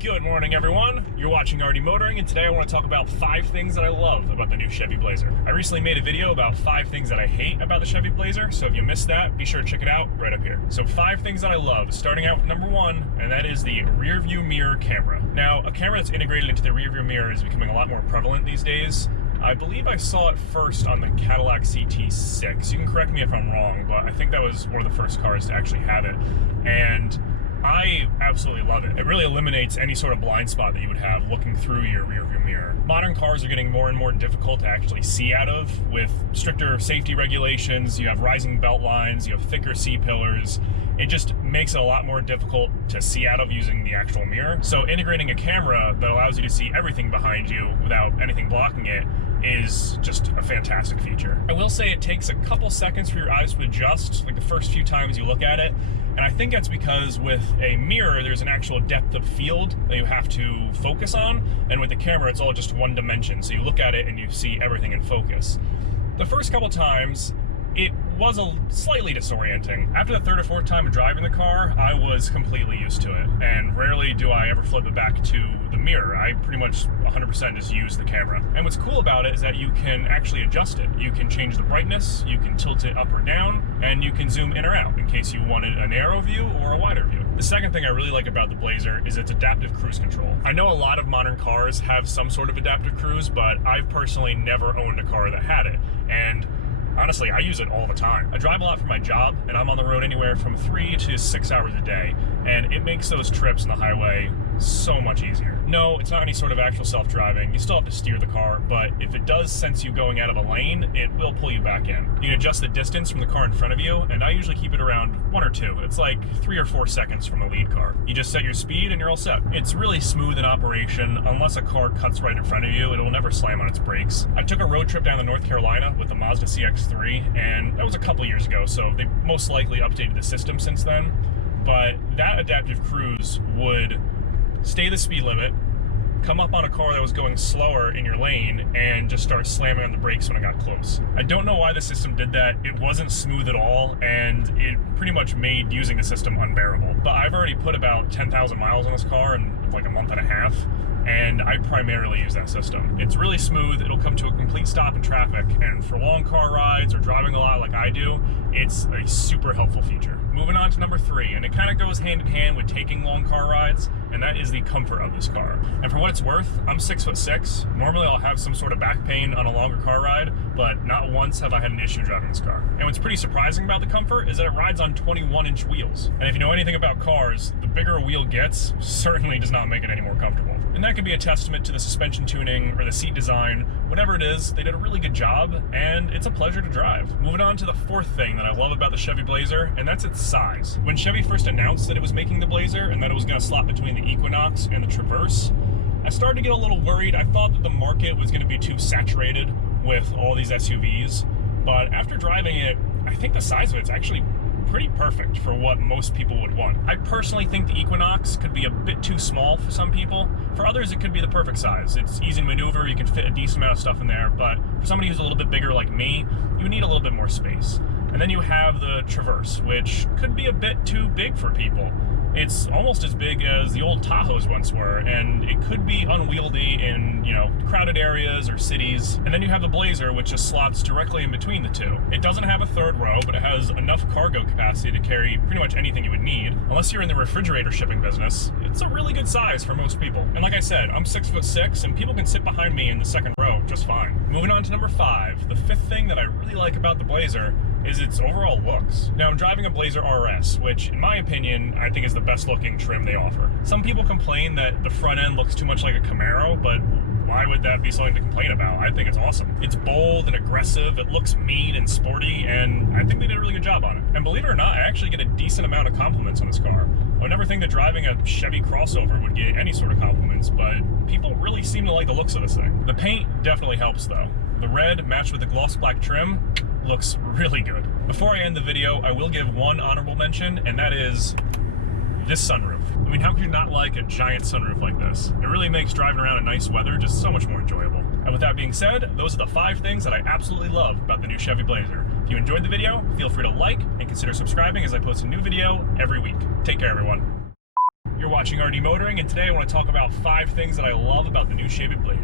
Good morning, everyone. You're watching RD Motoring, and today I want to talk about 5 things that I love about the new Chevy Blazer. I recently made a video about 5 things that I hate about the Chevy Blazer, so if you missed that, be sure to check it out right up here. So 5 things that I love, starting out with number 1, and that is the rear view mirror camera. Now, a camera that's integrated into the rear view mirror is becoming a lot more prevalent these days. I believe I saw it first on the Cadillac CT6. You can correct me if I'm wrong, but I think that was one of the first cars to actually have it. And I absolutely love it. It really eliminates any sort of blind spot that you would have looking through your rearview mirror. Modern cars are getting more and more difficult to actually see out of with stricter safety regulations. You have rising belt lines, you have thicker C-pillars. It just makes it a lot more difficult to see out of using the actual mirror. So integrating a camera that allows you to see everything behind you without anything blocking it is just a fantastic feature. I will say it takes a couple seconds for your eyes to adjust, like the first few times you look at it. And I think that's because with a mirror, there's an actual depth of field that you have to focus on. And with the camera, it's all just one dimension. So you look at it and you see everything in focus. The first couple times, it was slightly disorienting. After the 3rd or 4th time of driving the car, I was completely used to it. And rarely do I ever flip it back to the mirror. I pretty much 100% just use the camera. And what's cool about it is that you can actually adjust it. You can change the brightness, you can tilt it up or down, and you can zoom in or out in case you wanted a narrow view or a wider view. The second thing I really like about the Blazer is its adaptive cruise control. I know a lot of modern cars have some sort of adaptive cruise, but I've personally never owned a car that had it. And honestly, I use it all the time. I drive a lot for my job, and I'm on the road anywhere from 3 to 6 hours a day, and it makes those trips on the highway so much easier. No, it's not any sort of actual self-driving. You still have to steer the car, but if it does sense you going out of a lane, it will pull you back in. You can adjust the distance from the car in front of you, and I usually keep it around 1 or 2. It's like 3 or 4 seconds from the lead car. You just set your speed and you're all set. It's really smooth in operation. Unless a car cuts right in front of you, it will never slam on its brakes. I took a road trip down to North Carolina with the Mazda CX-3, and that was a couple years ago, so they most likely updated the system since then. But that adaptive cruise would stay the speed limit, come up on a car that was going slower in your lane, and just start slamming on the brakes when it got close. I don't know why the system did that. It wasn't smooth at all, and it pretty much made using the system unbearable. But I've already put about 10,000 miles on this car in like a month and a half, and I primarily use that system. It's really smooth. It'll come to a complete stop in traffic, and for long car rides or driving a lot like I do, it's a super helpful feature. Moving on to number 3, and it kind of goes hand in hand with taking long car rides, and that is the comfort of this car. And for what it's worth, I'm 6'6". Normally I'll have some sort of back pain on a longer car ride, but not once have I had an issue driving this car. And what's pretty surprising about the comfort is that it rides on 21-inch wheels. And if you know anything about cars, the bigger a wheel gets certainly does not make it any more comfortable. And that could be a testament to the suspension tuning or the seat design. Whatever it is, they did a really good job, and it's a pleasure to drive. Moving on to the 4th thing that I love about the Chevy Blazer, and that's its size. When Chevy first announced that it was making the Blazer and that it was going to slot between the Equinox and the Traverse, I started to get a little worried. I thought that the market was going to be too saturated with all these SUVs, but after driving it, I think the size of it's actually pretty perfect for what most people would want. I personally think the Equinox could be a bit too small for some people. For others, it could be the perfect size. It's easy to maneuver, you can fit a decent amount of stuff in there, but for somebody who's a little bit bigger like me, you need a little bit more space. And then you have the Traverse, which could be a bit too big for people. It's almost as big as the old Tahoes once were, and it could be unwieldy in, crowded areas or cities. And then you have the Blazer, which just slots directly in between the two. It doesn't have a 3rd row, but it has enough cargo capacity to carry pretty much anything you would need. Unless you're in the refrigerator shipping business, it's a really good size for most people. And like I said, I'm 6'6", and people can sit behind me in the 2nd row just fine. Moving on to number 5, the 5th thing that I really like about the Blazer is its overall looks. Now, I'm driving a Blazer RS, which in my opinion, I think is the best looking trim they offer. Some people complain that the front end looks too much like a Camaro, but why would that be something to complain about? I think it's awesome. It's bold and aggressive, it looks mean and sporty, and I think they did a really good job on it. And believe it or not, I actually get a decent amount of compliments on this car. I would never think that driving a Chevy crossover would get any sort of compliments, but people really seem to like the looks of this thing. The paint definitely helps though. The red matched with the gloss black trim looks really good. Before I end the video, I will give one honorable mention, and that is this sunroof. I mean, how could you not like a giant sunroof like this? It really makes driving around in nice weather just so much more enjoyable. And with that being said, those are the 5 things that I absolutely love about the new Chevy Blazer. If you enjoyed the video, feel free to like and consider subscribing as I post a new video every week. Take care, everyone. You're watching RD Motoring, and today I want to talk about 5 things that I love about the new Chevy Blazer.